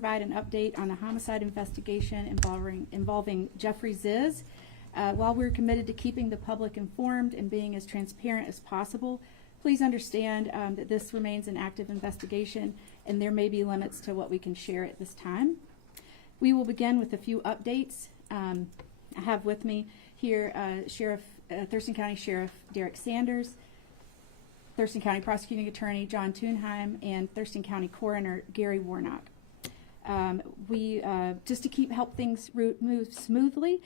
Provide an update on a homicide investigation involving Jeffery Zizz. While we're committed to keeping the public informed and being as transparent as possible, please understand that this remains an active investigation and there may be limits to what we can share at this time. We will begin with a few updates. I have with me here Thurston County Sheriff Derek Sanders, Thurston County Prosecuting Attorney John Thunheim, and Thurston County Coroner Gary Warnock. Just to help things move smoothly,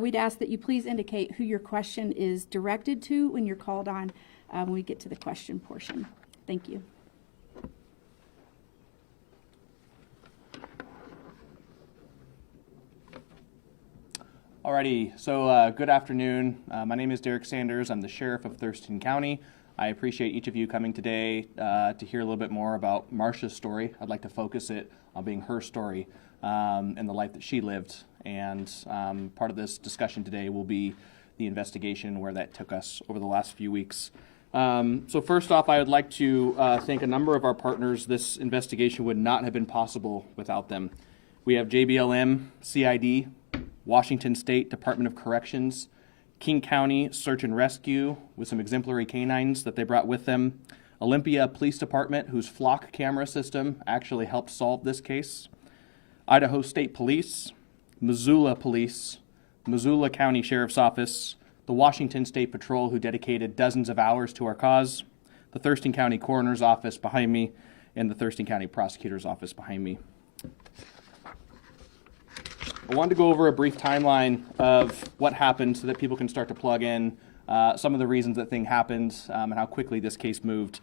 we'd ask that you please indicate who your question is directed to when you're called on when we get to the question portion. Thank you. Alrighty, so good afternoon. My name is Derek Sanders. I'm the Sheriff of Thurston County. I appreciate each of you coming today to hear a little bit more about Marcia's story. I'd like to focus it on being her story and the life that she lived. And part of this discussion today will be the investigation where that took us over the last few weeks. So first off, I would like to thank a number of our partners. This investigation would not have been possible without them. We have JBLM, CID, Washington State Department of Corrections, King County Search and Rescue with some exemplary canines that they brought with them, Olympia Police Department, whose flock camera system actually helped solve this case, Idaho State Police, Missoula Police, Missoula County Sheriff's Office, the Washington State Patrol, who dedicated dozens of hours to our cause, the Thurston County Coroner's Office behind me, and the Thurston County Prosecutor's Office behind me. I wanted to go over a brief timeline of what happened so that people can start to plug in some of the reasons that thing happened and how quickly this case moved.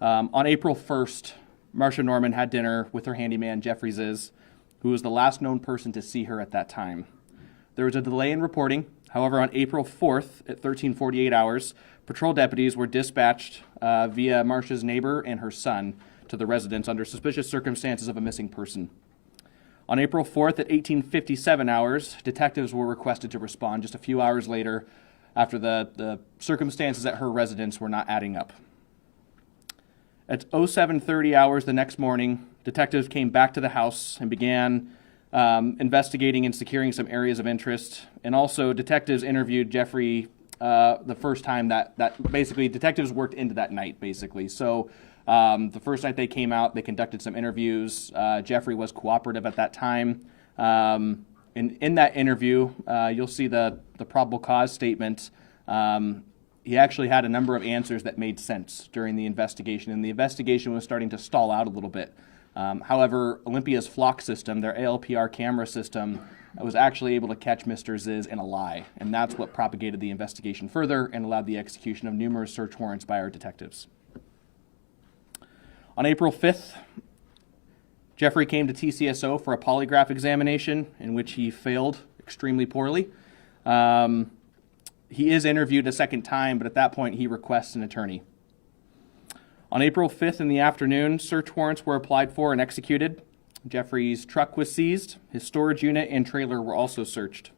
On April 1st, Marcia Norman had dinner with her handyman, Jeffery Zizz, who was the last known person to see her at that time. There was a delay in reporting. However, on April 4th at 13:48 hours, patrol deputies were dispatched via Marcia's neighbor and her son to the residence under suspicious circumstances of a missing person. On April 4th at 18:57 hours, detectives were requested to respond just a few hours later after the circumstances at her residence were not adding up. At 07:30 hours the next morning, detectives came back to the house and began investigating and securing some areas of interest. And also detectives interviewed Jeffery the first time that basically detectives worked into that night, basically. So the first night they came out, they conducted some interviews. Jeffery was cooperative at that time. And in that interview, you'll see the probable cause statement. He actually had a number of answers that made sense during the investigation, and the investigation was starting to stall out a little bit. However, Olympia's flock system, their ALPR camera system, was actually able to catch Mr. Zizz in a lie, and that's what propagated the investigation further and allowed the execution of numerous search warrants by our detectives. On April 5th, Jeffery came to TCSO for a polygraph examination in which he failed extremely poorly. He is interviewed a second time, but at that point he requests an attorney. On April 5th in the afternoon, search warrants were applied for and executed. Jeffery's truck was seized. His storage unit and trailer were also searched.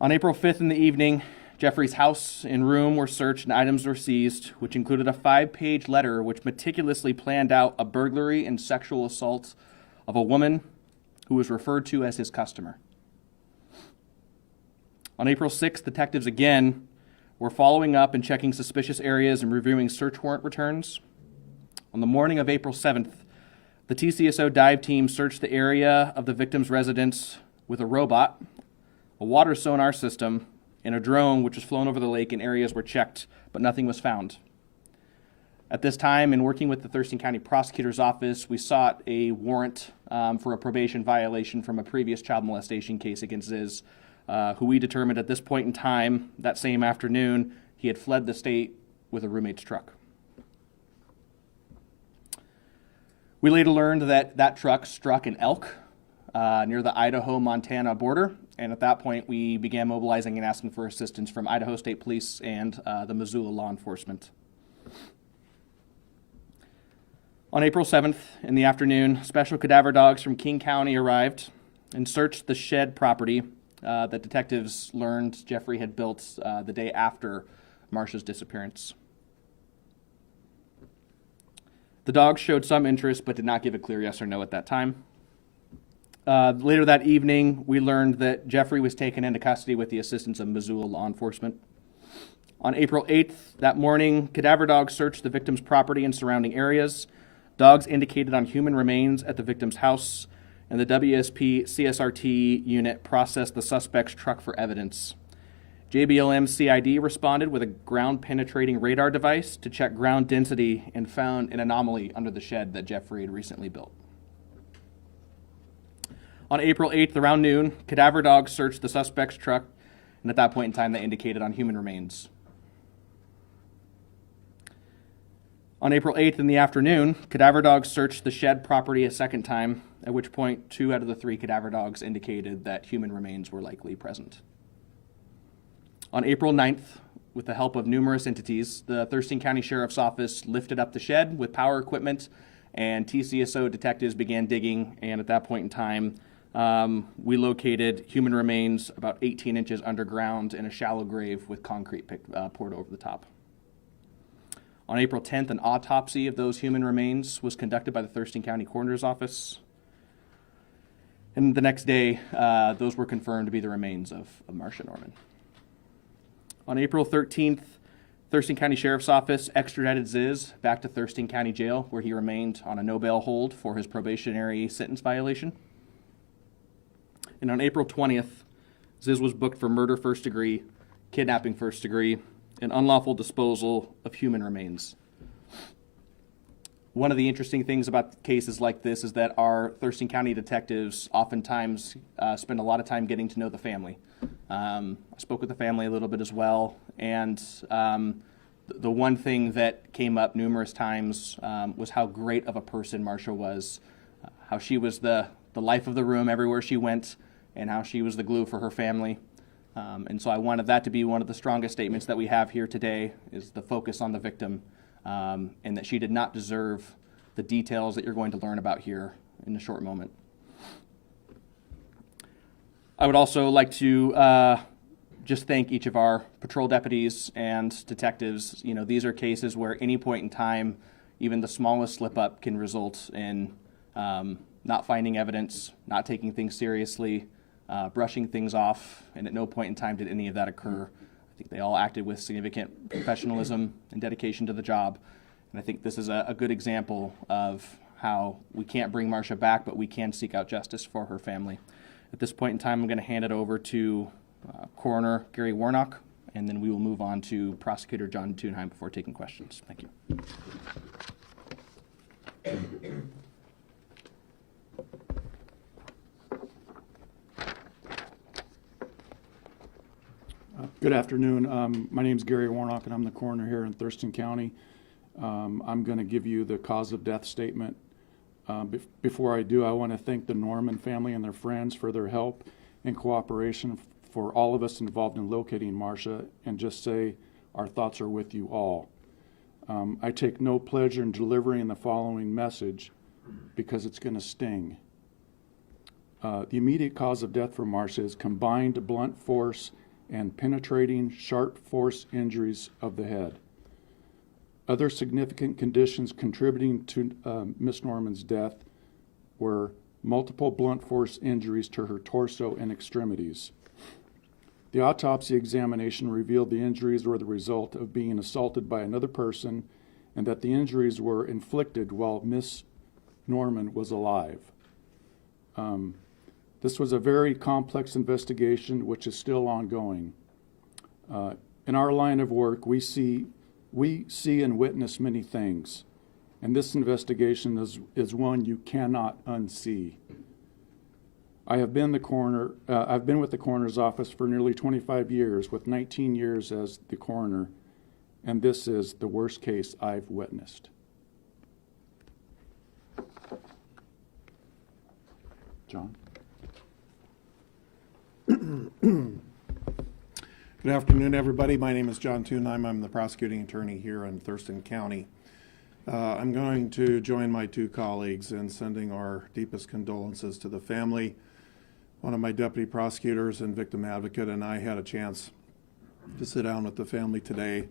On April 5th in the evening, Jeffery's house and room were searched and items were seized, which included a 5-page letter which meticulously planned out a burglary and sexual assault of a woman who was referred to as his customer. On April 6th, detectives again were following up and checking suspicious areas and reviewing search warrant returns. On the morning of April 7th, the TCSO dive team searched the area of the victim's residence with a robot, a water sonar system, and a drone which was flown over the lake, and areas were checked, but nothing was found. At this time, in working with the Thurston County Prosecutor's Office, we sought a warrant for a probation violation from a previous child molestation case against Zizz, who we determined at this point in time, that same afternoon, he had fled the state with a roommate's truck. We later learned that that truck struck an elk near the Idaho-Montana border, and at that point we began mobilizing and asking for assistance from Idaho State Police and the Missoula law enforcement. On April 7th in the afternoon, special cadaver dogs from King County arrived and searched the shed property that detectives learned Jeffery had built the day after Marcia's disappearance. The dogs showed some interest but did not give a clear yes or no at that time. Later that evening, we learned that Jeffrey was taken into custody with the assistance of Missoula law enforcement. On April 8th, that morning, cadaver dogs searched the victim's property and surrounding areas. Dogs indicated on human remains at the victim's house, and the WSP CSRT unit processed the suspect's truck for evidence. JBLM CID responded with a ground-penetrating radar device to check ground density and found an anomaly under the shed that Jeffrey had recently built. On April 8th, around noon, cadaver dogs searched the suspect's truck, and at that point in time, they indicated on human remains. On April 8th in the afternoon, cadaver dogs searched the shed property a second time, at which point 2 out of the 3 cadaver dogs indicated that human remains were likely present. On April 9th, with the help of numerous entities, the Thurston County Sheriff's Office lifted up the shed with power equipment, and TCSO detectives began digging, and at that point in time, we located human remains about 18 inches underground in a shallow grave with concrete poured over the top. On April 10th, an autopsy of those human remains was conducted by the Thurston County Coroner's Office. And the next day, those were confirmed to be the remains of Marcia Norman. On April 13th, Thurston County Sheriff's Office extradited Zizz back to Thurston County Jail, where he remained on a no-bail hold for his probationary sentence violation. And on April 20th, Zizz was booked for murder first degree, kidnapping first degree, and unlawful disposal of human remains. One of the interesting things about cases like this is that our Thurston County detectives oftentimes spend a lot of time getting to know the family. I spoke with the family a little bit as well, and the one thing that came up numerous times was how great of a person Marcia was, how she was the life of the room everywhere she went, and how she was the glue for her family. And so I wanted that to be one of the strongest statements that we have here today, is the focus on the victim, and that she did not deserve the details that you're going to learn about here in a short moment. I would also like to just thank each of our patrol deputies and detectives. You know, these are cases where any point in time, even the smallest slip up can result in not finding evidence, not taking things seriously, brushing things off, and at no point in time did any of that occur. I think they all acted with significant professionalism and dedication to the job, and I think this is a good example of how we can't bring Marcia back, but we can seek out justice for her family. At this point in time, I'm going to hand it over to Coroner Gary Warnock, and then we will move on to Prosecutor John Thunheim before taking questions. Thank you. Good afternoon. My name is Gary Warnock, and I'm the coroner here in Thurston County. I'm going to give you the cause of death statement. Before I do, I want to thank the Norman family and their friends for their help and cooperation for all of us involved in locating Marcia, and just say our thoughts are with you all. I take no pleasure in delivering the following message because it's going to sting. The immediate cause of death for Marcia is combined blunt force and penetrating sharp force injuries of the head. Other significant conditions contributing to Miss Norman's death were multiple blunt force injuries to her torso and extremities. The autopsy examination revealed the injuries were the result of being assaulted by another person, and that the injuries were inflicted while Miss Norman was alive. This was a very complex investigation, which is still ongoing. In our line of work, we see and witness many things, and this investigation is one you cannot unsee. I've been with the coroner's office for nearly 25 years, with 19 years as the coroner, and this is the worst case I've witnessed. John? Good afternoon, everybody. My name is John Thunheim. I'm the prosecuting attorney here in Thurston County. I'm going to join my two colleagues in sending our deepest condolences to the family. One of my deputy prosecutors and victim advocate and I had a chance to sit down with the family today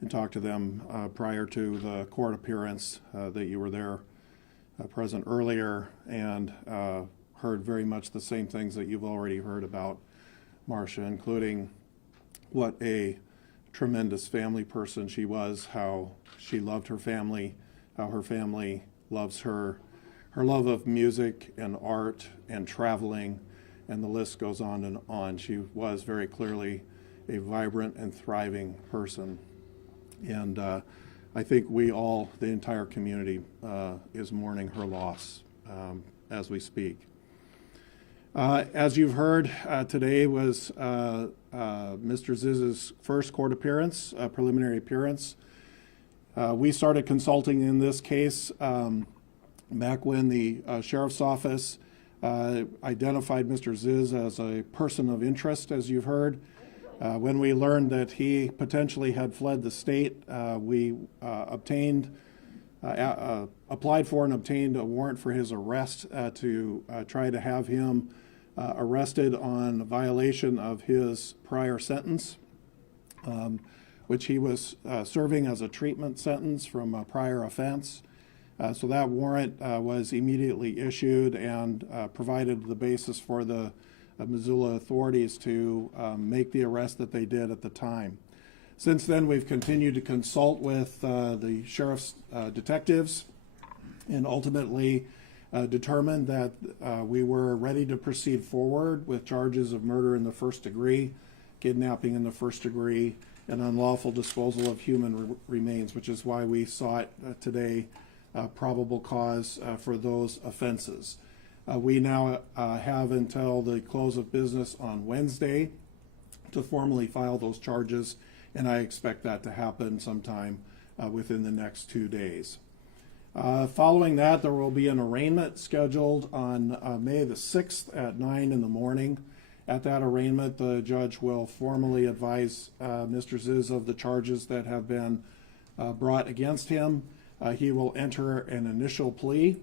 and talked to them prior to the court appearance that you were there present earlier, and heard very much the same things that you've already heard about Marcia, including what a tremendous family person she was, how she loved her family, how her family loves her, her love of music and art and traveling, and the list goes on and on. She was very clearly a vibrant and thriving person. And I think we all, the entire community, is mourning her loss as we speak. As you've heard, today was Mr. Zizz's first court appearance, preliminary appearance. We started consulting in this case back when the sheriff's office identified Mr. Zizz as a person of interest, as you've heard. When we learned that he potentially had fled the state, we applied for and obtained a warrant for his arrest to try to have him arrested on violation of his prior sentence, which he was serving as a treatment sentence from a prior offense. So that warrant was immediately issued and provided the basis for the Missoula authorities to make the arrest that they did at the time. Since then, we've continued to consult with the sheriff's detectives and ultimately determined that we were ready to proceed forward with charges of murder in the first degree, kidnapping in the first degree, and unlawful disposal of human remains, which is why we sought today probable cause for those offenses. We now have until the close of business on Wednesday to formally file those charges, and I expect that to happen sometime within the next 2 days. Following that, there will be an arraignment scheduled on May the 6th at 9 in the morning. At that arraignment, the judge will formally advise Mr. Zizz of the charges that have been brought against him. He will enter an initial plea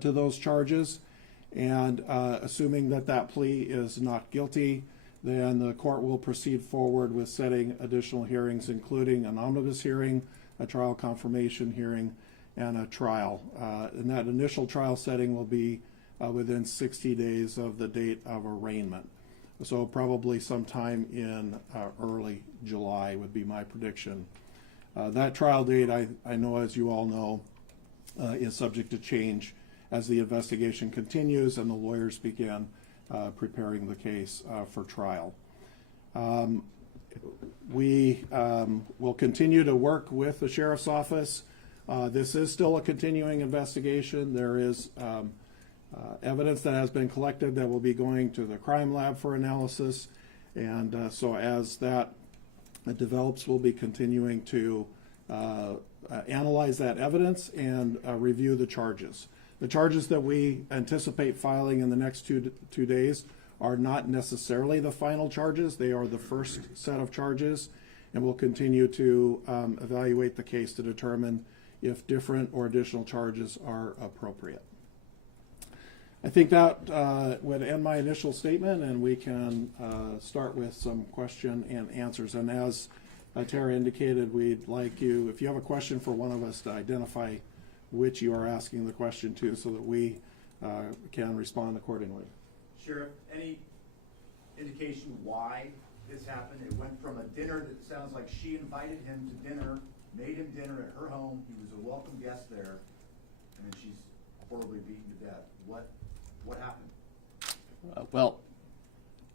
to those charges, and assuming that that plea is not guilty, then the court will proceed forward with setting additional hearings, including an omnibus hearing, a trial confirmation hearing, and a trial. And that initial trial setting will be within 60 days of the date of arraignment. So probably sometime in early July would be my prediction. That trial date, I know, as you all know, is subject to change as the investigation continues and the lawyers begin preparing the case for trial. We will continue to work with the sheriff's office. This is still a continuing investigation. There is evidence that has been collected that will be going to the crime lab for analysis, and so as that develops, we'll be continuing to analyze that evidence and review the charges. The charges that we anticipate filing in the next two days are not necessarily the final charges. They are the first set of charges, and we'll continue to evaluate the case to determine if different or additional charges are appropriate. I think that would end my initial statement, and we can start with some question and answers. And as Tara indicated, we'd like you, if you have a question for one of us, to identify which you are asking the question to so that we can respond accordingly. Sheriff, any indication why this happened? It went from a dinner that sounds like she invited him to dinner, made him dinner at her home. He was a welcome guest there, and then she's horribly beaten to death. What happened? Well,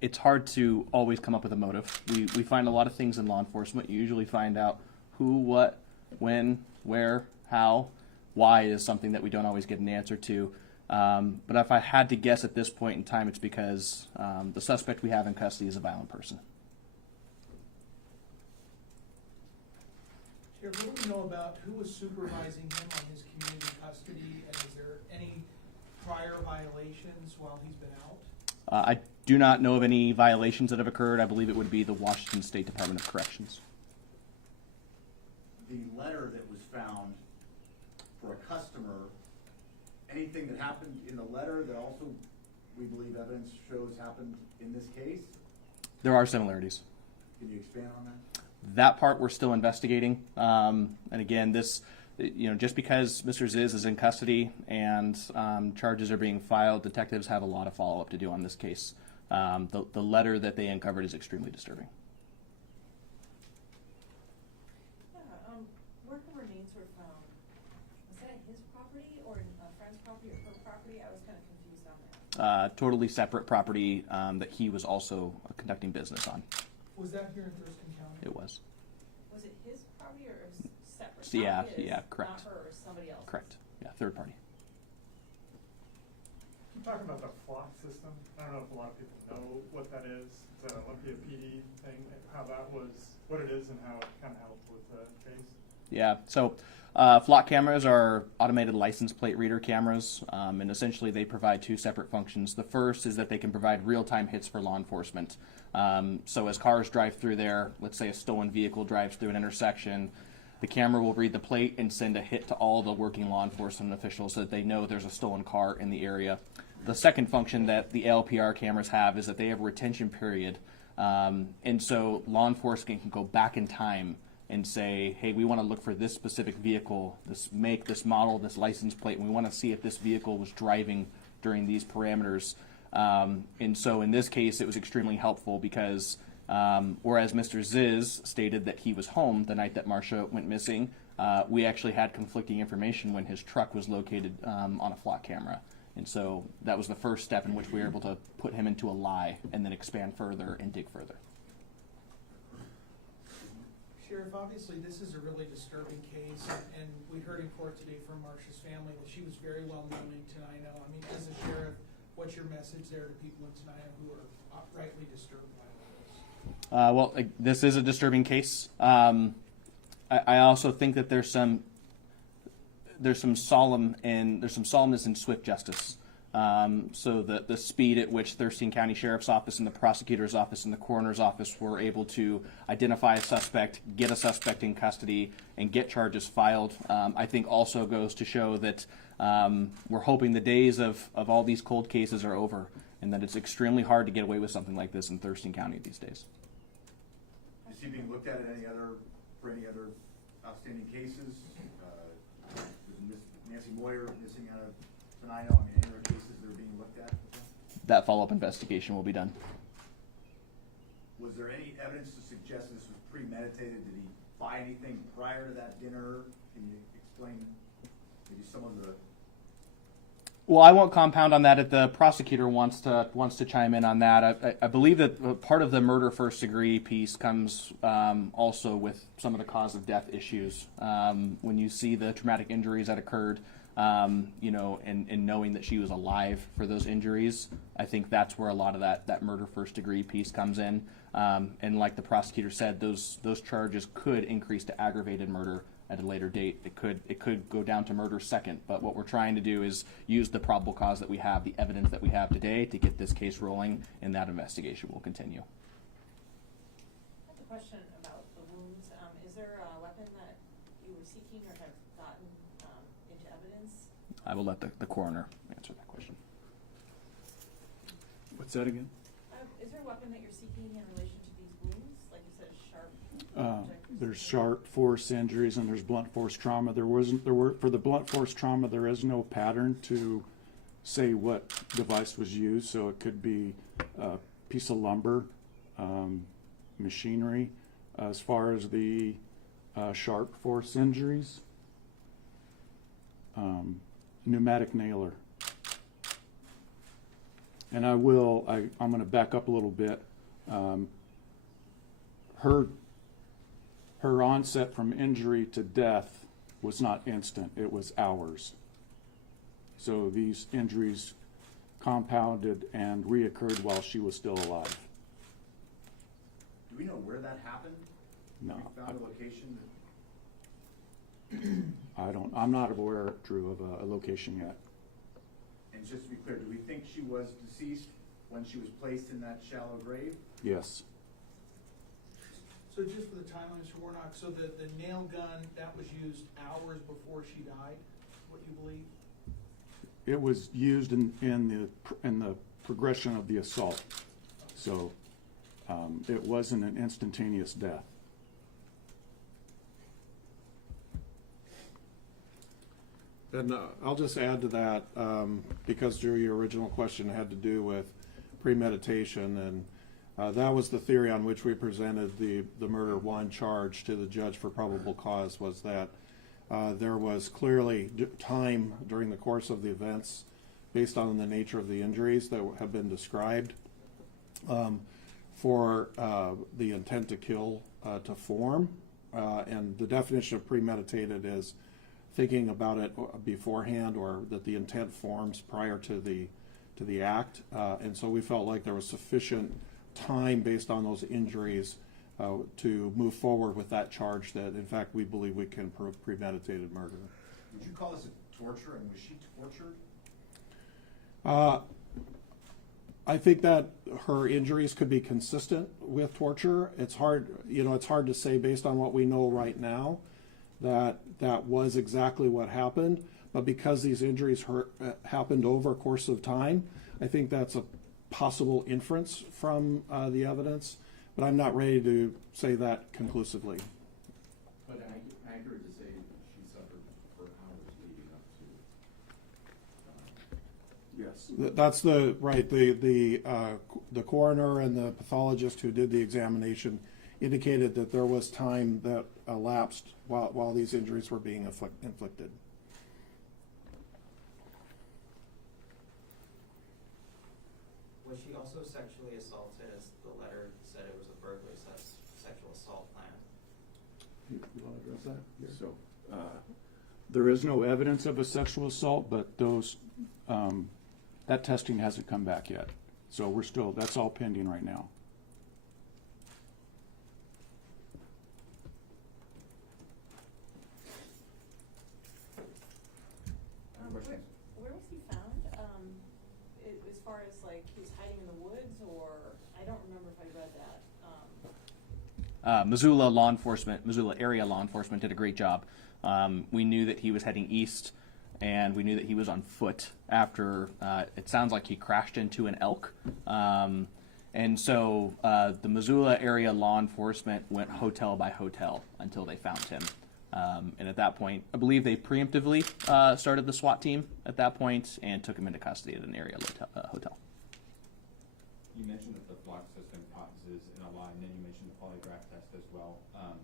it's hard to always come up with a motive. We find a lot of things in law enforcement. You usually find out who, what, when, where, how. Why is something that we don't always get an answer to. But if I had to guess at this point in time, it's because the suspect we have in custody is a violent person. Sheriff, what do we know about who was supervising him on his community custody, and is there any prior violations while he's been out? I do not know of any violations that have occurred. I believe it would be the Washington State Department of Corrections. The letter that was found for a customer, anything that happened in the letter that also we believe evidence shows happened in this case? There are similarities. Can you expand on That part we're still investigating. And again, this, just because Mr. Zizz is in custody and charges are being filed, detectives have a lot of follow-up to do on this case. The letter that they uncovered is extremely disturbing. Yeah, where her remains were found, was that at his property or a friend's property or her property? I was kind of confused on that. Totally separate property that he was also conducting business on. Was that here in Thurston County? It was. Was it his property or separate? So, yeah, Not his, yeah, correct. Not her, or somebody else? Correct. Yeah, third party. You talk about the flock system. I don't know if a lot of people know what that is. It's an Olympia PD thing, how that was, what it is and how it kind of helped with the case. Yeah, so flock cameras are automated license plate reader cameras, and essentially they provide two separate functions. The first is that they can provide real-time hits for law enforcement. So as cars drive through there, let's say a stolen vehicle drives through an intersection, the camera will read the plate and send a hit to all the working law enforcement officials so that they know there's a stolen car in the area. The second function that the LPR cameras have is that they have a retention period, and so law enforcement can go back in time and say, hey, we want to look for this specific vehicle, this make, this model, this license plate, and we want to see if this vehicle was driving during these parameters. And so in this case, it was extremely helpful because whereas Mr. Zizz stated that he was home the night that Marcia went missing, we actually had conflicting information when his truck was located on a flock camera. And so that was the first step in which we were able to put him into a lie and then expand further and dig further. Sheriff, obviously this is a really disturbing case, and we heard in court today from Marcia's family that she was very well known in Tenino. I mean, as a sheriff, what's your message there to people in Tenino who are rightly disturbed by all this? This is a disturbing case. I also think that there's some solemnness in swift justice. So the speed at which Thurston County Sheriff's Office and the Prosecutor's Office and the Coroner's Office were able to identify a suspect, get a suspect in custody, and get charges filed, I think also goes to show that we're hoping the days of all these cold cases are over, and that it's extremely hard to get away with something like this in Thurston County these days. Is he being looked at for any other outstanding cases? Nancy Moyer missing out of Tenino, I mean, any other cases that are being looked at? That follow-up investigation will be done. Was there any evidence to suggest this was premeditated? Did he buy anything prior to that dinner? Can you explain maybe some of the... Well, I won't compound on that if the prosecutor wants to chime in on that. I believe that part of the murder first degree piece comes also with some of the cause of death issues. When you see the traumatic injuries that occurred, and knowing that she was alive for those injuries, I think that's where a lot of that murder first degree piece comes in. And like the prosecutor said, those charges could increase to aggravated murder at a later date. It could go down to murder second, but what we're trying to do is use the probable cause that we have, the evidence that we have today, to get this case rolling, and that investigation will continue. I have a question about the wounds. Is there a weapon that you were seeking or have gotten into evidence? I will let the coroner answer that question. What's that again? Is there a weapon that you're seeking in relation to these wounds? Like you said, sharp? There's sharp force injuries and there's blunt force trauma. For the blunt force trauma, there is no pattern to say what device was used. So it could be a piece of lumber, machinery. As far as the sharp force injuries, pneumatic nailer. And I'm going to back up a little bit. Her onset from injury to death was not instant, it was hours. So these injuries compounded and reoccurred while she was still alive. Do we know where that happened? No. We found a location that... I'm not aware, Drew, of a location yet. And just to be clear, do we think she was deceased when she was placed in that shallow grave? Yes. So just for the timeline, Mr. Warnock, so the nail gun, that was used hours before she died, what you believe? It was used in the progression of the assault. So it wasn't an instantaneous death. And I'll just add to that, because Drew, your original question had to do with premeditation, and that was the theory on which we presented the murder one charge to the judge for probable cause, was that there was clearly time during the course of the events, based on the nature of the injuries that have been described, for the intent to kill to form. And the definition of premeditated is thinking about it beforehand, or that the intent forms prior to the act. And so we felt like there was sufficient time based on those injuries to move forward with that charge, that in fact we believe we can prove premeditated murder. Would you call this a torture, and was she tortured? I think that her injuries could be consistent with torture. It's hard to say based on what we know right now that that was exactly what happened. But because these injuries happened over a course of time, I think that's a possible inference from the evidence. But I'm not ready to say that conclusively. But accurate to say she suffered for hours leading up to. Yes, that's the coroner and the pathologist who did the examination indicated that there was time that elapsed while these injuries were being inflicted. Was she also sexually assaulted, as the letter said it was a burglary sexual assault plan? You want to address that? So, there is no evidence of a sexual assault, but that testing hasn't come back yet. So that's all pending right now. Where was he found? As far as like he was hiding in the woods, or I don't remember if I read that. Missoula area law enforcement did a great job. We knew that he was heading east, and we knew that he was on foot after it sounds like he crashed into an elk. And so the Missoula area law enforcement went hotel by hotel until they found him. And at that point, I believe they preemptively started the SWAT team at that point and took him into custody at an area hotel. You mentioned that the flock system causes in a lot, and then you mentioned the polygraph test as well.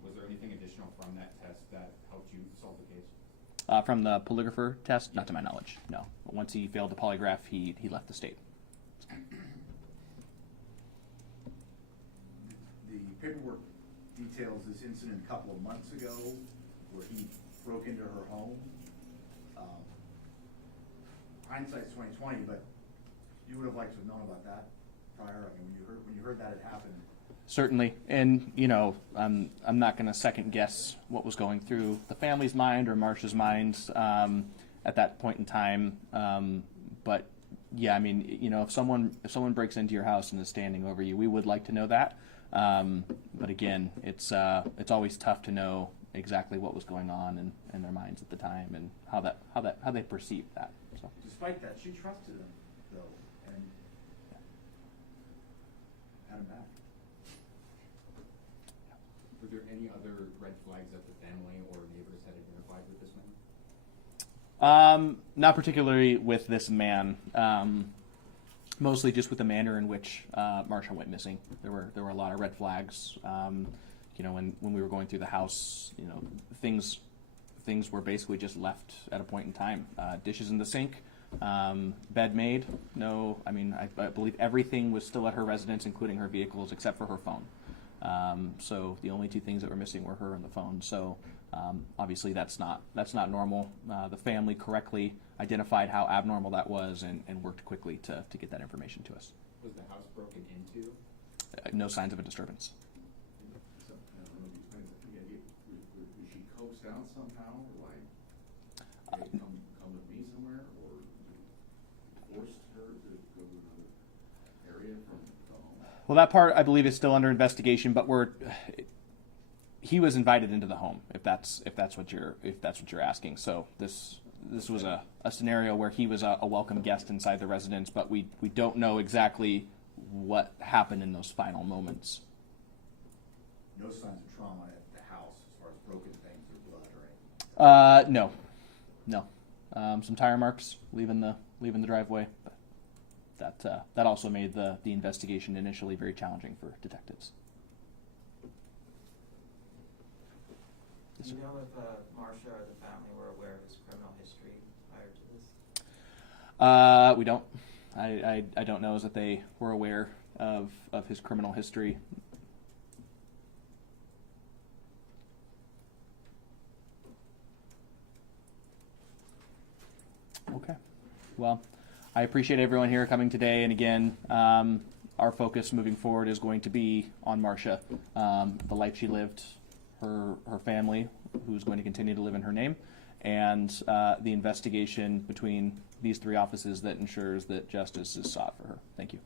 Was there anything additional from that test that helped you solve the case? From the polygrapher test, not to my knowledge, no. Once he failed the polygraph, he left the state. The paperwork details this incident a couple of months ago where he broke into her home. Hindsight's 20/20, but you would have liked to have known about that prior. I mean, when you heard that had happened. Certainly, and I'm not going to second guess what was going through the family's mind or Marcia's mind at that point in time. But yeah, I mean, if someone breaks into your house and is standing over you, we would like to know that. But again, it's always tough to know exactly what was going on in their minds at the time and how they perceived that. So. Despite that, she trusted him though, and had him back. Were there any other red flags that the family or neighbors had identified with this man? Not particularly with this man. Mostly just with the manner in which Marcia went missing. There were a lot of red flags. When we were going through the house, things were basically just left at a point in time. Dishes in the sink, bed made. No, I mean, I believe everything was still at her residence, including her vehicles, except for her phone. So the only two things that were missing were her and the phone. So obviously that's not normal. The family correctly identified how abnormal that was and worked quickly to get that information to us. Was the house broken into? No signs of a disturbance. So, was she coaxed out somehow, or like, hey, come with me somewhere, or forced her to go to another area from the home? Well, that part I believe is still under investigation, but he was invited into the home. If that's what you're asking. So this was a scenario where he was a welcome guest inside the residence, but we don't know exactly what happened in those final moments. No signs of trauma at the house as far as broken things or blood or anything. No. some tire marks leaving the driveway. But that also made the investigation initially very challenging for detectives. Do you know if Marcia or the family were aware of his criminal history prior to this? We don't. I don't know that they were aware of his criminal history. Okay. Well, I appreciate everyone here coming today. And again, our focus moving forward is going to be on Marcia, the life she lived, her family, who's going to continue to live in her name, and the investigation between these three offices that ensures that justice is sought for her. Thank you.